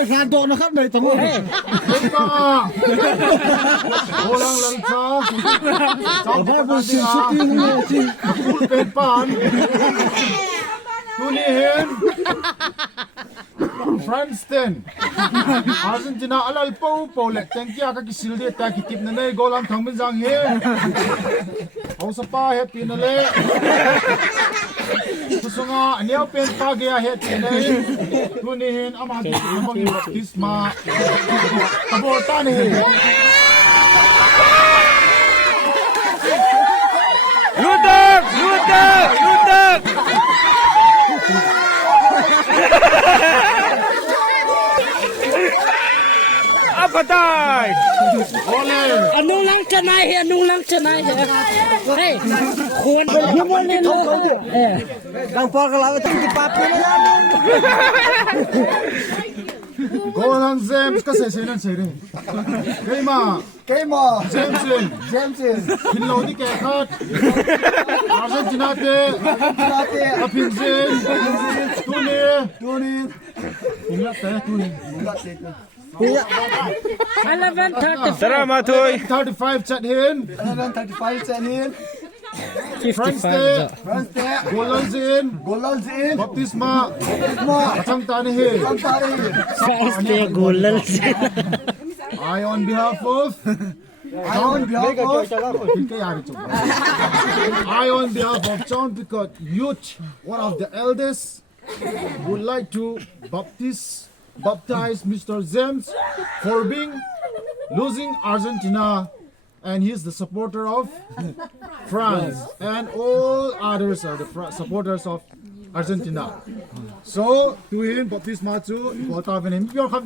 Ôi phản độ nó khác này tao ngồi. Cô lang lang cha. Cháu bé bố xin xuất đi nghe chi. Bên pan. Tu ni hen. Franston. Argentina alal po le tengkia ka kisil de ta kitepna nei golam thang bin jang he. Hau sa pa happy na le. Kusunga aneu pen pa gya happy nei. Tu ni hen ama amang baptisma. Abota ni. Lutak! Lutak! Lutak! Apa tay? Ole. Anong lang tanay, anong lang tanay. Hey, khun humol ni no. Đang phá cái lão trong cái bắp này là. Golang James ka se nan se re. Kay ma James Kinlo ni ke khat. Argentina te apin zen tu ni Tingla te tu ni. 11:30. Salamat hoy. 35 chat hin. 35 cent here. 55. Golang zen baptisma achang ta ni he. Este golal. I on behalf of changpikot youth, one of the eldest, would like to baptize Mr. Zems for losing Argentina, and he's the supporter of France, and all others are the supporters of Argentina. So to him baptisma to Botaven him your have